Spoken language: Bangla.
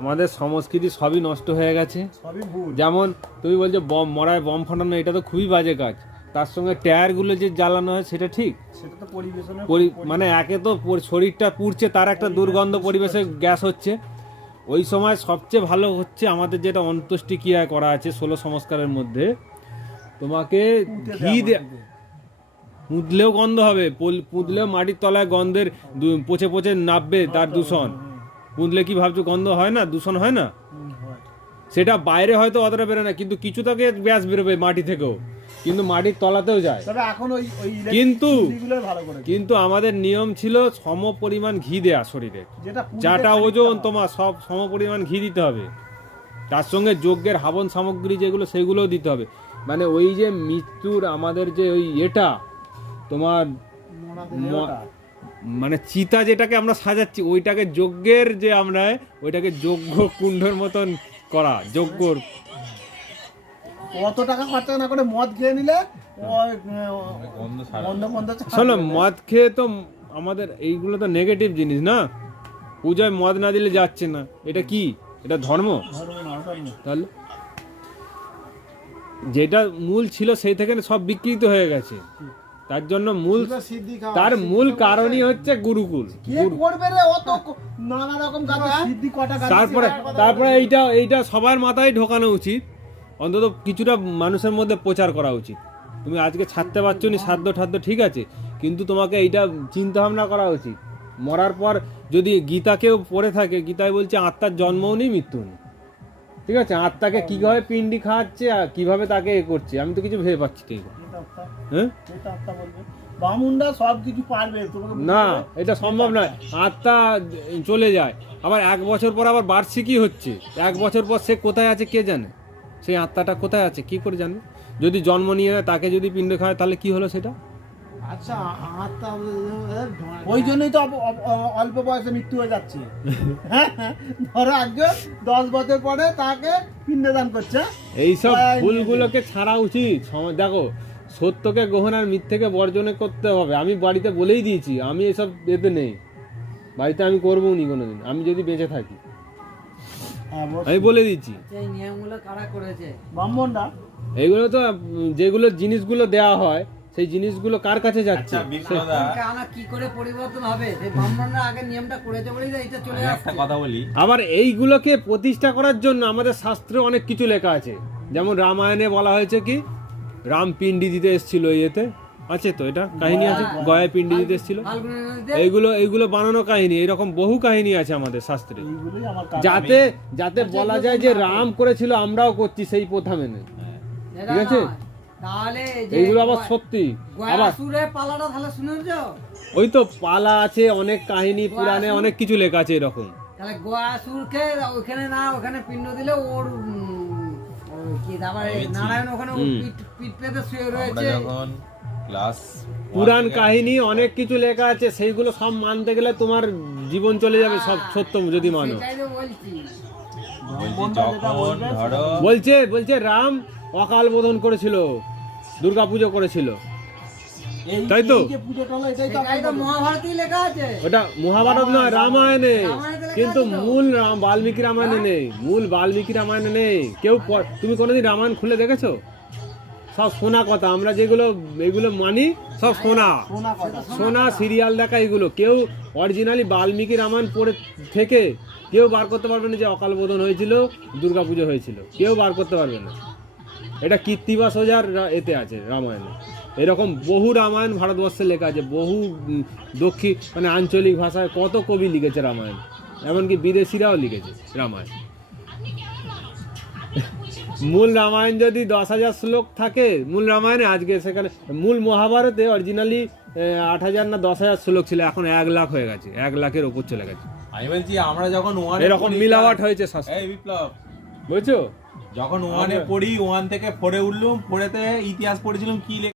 আমাদের সংস্কৃতি সবই নষ্ট হয়ে গেছে। যেমন তুমি বলছো বম মরায় বম ফাটানো, এটা তো খুবই বাজে কাজ। তার সঙ্গে টায়ারগুলো যে জ্বালানো হয় সেটা ঠিক, সেটা তো পরিবেশনের মানে একে তো শরীরটা পুড়ছে, তার একটা দুর্গন্ধ পরিবেশে গ্যাস হচ্ছে। ওই সময় সবচেয়ে ভালো হচ্ছে আমাদের যেটা অন্ত্যেষ্টিক্রিয়া করা আছে 16 সংস্কারের মধ্যে, তোমাকে ঘি পুঁতলেও গন্ধ হবে, পুঁতলেও মাটির তলায় গন্ধের পচে পচে নাববে তার দূষণ। পুঁতলে কি ভাবছো গন্ধ হয় না, দূষণ হয় না? সেটা বাইরে হয়তো অতটা বেরোয় না, কিন্তু কিছু থেকে গ্যাস বেরোবে মাটি থেকেও, কিন্তু মাটির তলাতেও যায়। কিন্তু আমাদের নিয়ম ছিল সম পরিমাণ ঘি দেয়া শরীরে, যাটা ওজন তোমার সব সম পরিমাণ ঘি দিতে হবে। তার সঙ্গে যজ্ঞের হাবন সামগ্রী যেগুলো সেগুলোও দিতে হবে। মানে ওই যে মৃত্যুর আমাদের যে ওই এটা তোমার মানে চিতা যেটাকে আমরা সাজাচ্ছি, ওইটাকে যজ্ঞের যে আমরা ওইটাকে যজ্ঞ কুণ্ডের মতন করা। যজ্ঞর কত টাকা খরচা না করে মদ খেয়ে নিলে শোনো, মদ খেয়ে তো আমাদের এইগুলো তো নেগেটিভ জিনিস না। পূজায় মদ না দিলে যাচ্ছে না, এটা কি? এটা ধর্ম? তাহলে যেটা মূল ছিল সেই থেকে সব বিকৃত হয়ে গেছে। তার জন্য তার মূল কারণই হচ্ছে গুরুকুল। তারপরে এইটা সবার মাথায় ঢোকানো উচিত, অন্তত কিছুটা মানুষের মধ্যে প্রচার করা উচিত। তুমি আজকে ছাড়তে পারছো নি সাধ্য ঠাধ্য ঠিক আছে, কিন্তু তোমাকে এইটা চিন্তা ভাবনা করা উচিত। মরার পর যদি গীতাকেও পড়ে থাকে, গীতায় বলছে আত্মার জন্মও নেই মৃত্যু নেই, ঠিক আছে? আত্মাকে কিভাবে পিণ্ডি খাওয়াচ্ছে আর কিভাবে তাকে এ করছে, আমি তো কিছু ভেবে পাচ্ছি ঠিক। হ্যাঁ, না এটা সম্ভব নয়। আত্মা চলে যায়, আবার 1 বছর পর আবার বার্ষিকী হচ্ছে, 1 বছর পর সে কোথায় আছে কে জানে? সেই আত্মাটা কোথায় আছে কি করে জানবে? যদি জন্ম নিয়ে তাকে যদি পিণ্ড খায় তাহলে কি হলো সেটা? আচ্ছা, আত্মা ওই জন্যই তো অল্প বয়সে মৃত্যু হয়ে যাচ্ছে। ধরো একজন 10 বছর পরে তাকে পিণ্ডদান করছে। এইসব ভুলগুলোকে ছাড়া উচিত। দেখো, সত্যকে গ্রহণ আর মিথ্যেকে বর্জন করতে হবে। আমি বাড়িতে বলেই দিয়েছি, আমি এসব এতে নেই, বাড়িতে আমি করবো নি কোনোদিন, আমি যদি বেঁচে থাকি। আমি বলে দিচ্ছি ব্রাহ্মণরা এইগুলো তো যেগুলো জিনিসগুলো দেওয়া হয় সেই জিনিসগুলো কার কাছে যাচ্ছে? কি করে পরিবর্তন হবে? ব্রাহ্মণরা আগে নিয়মটা করেছে বলেই এটা চলে আসছে। একটা কথা বলি, আবার এইগুলোকে প্রতিষ্ঠা করার জন্য আমাদের শাস্ত্রে অনেক কিছু লেখা আছে। যেমন রামায়ণে বলা হয়েছে কি রাম পিণ্ডি দিতে এসেছিল, ইয়েতে আছে তো এটা কাহিনী আছে, গয়ায় পিণ্ডি দিতে এসেছিল। এইগুলো বানানো কাহিনী, এরকম বহু কাহিনী আছে আমাদের শাস্ত্রে, যাতে বলা যায় যে রাম করেছিল আমরাও করছি সেই প্রথা মেনে, ঠিক আছে? এইগুলো আবার সত্যি। আবার পালাটা তাহলে শুনেছো? ওই তো পালা আছে, অনেক কাহিনী পুরাণে অনেক কিছু লেখা আছে এরকম। তাহলে গোয়াসুরকে ওখানে না, ওখানে পিণ্ড দিলে ওর কি আবার নারায়ণ ওখানে পিঠ পেতে শুয়ে রয়েছে। পুরাণ কাহিনী অনেক কিছু লেখা আছে, সেইগুলো সব মানতে গেলে তোমার জীবন চলে যাবে সব সত্য যদি মানো। বলছে রাম অকাল বোধন করেছিল, দুর্গা পুজো করেছিল, তাই তো? ওটা মহাভারত নয়, রামায়ণে। কিন্তু মূল বাল্মীকি রামায়ণে নেই, মূল বাল্মীকি রামায়ণে নেই। কেউ তুমি কোনোদিন রামায়ণ খুলে দেখেছো? সব শোনা কথা, আমরা যেগুলো এগুলো মানি সব শোনা সিরিয়াল দেখা, এগুলো কেউ অরিজিনালি বাল্মীকি রামায়ণ পড়ে থেকে কেউ বার করতে পারবে না যে অকাল বোধন হয়েছিল, দুর্গা পুজো হয়েছিল, কেউ বার করতে পারবে না। এটা কীর্তিবাস ওঝার এতে আছে রামায়ণে। এরকম বহু রামায়ণ ভারতবর্ষে লেখা আছে, বহু দক্ষিণ মানে আঞ্চলিক ভাষায় কত কবি লিখেছে রামায়ণ, এমনকি বিদেশিরাও লিখেছে রামায়ণ। মূল রামায়ণ যদি 10,000 শ্লোক থাকে মূল রামায়ণে, আজকে সেখানে মূল মহাভারতে অরিজিনালি 8,000 না 10,000 শ্লোক ছিল, এখন 1 লাখ হয়ে গেছে, 1 লাখের ওপর চলে গেছে। আমি বলছি আমরা যখন এরকম মিলাওয়াট হয়েছে, বিপ্লব বুঝছো? যখন 1-এ পড়ি, 1 থেকে 4-এ উঠলুম, 4-এতে ইতিহাস পড়েছিলাম কি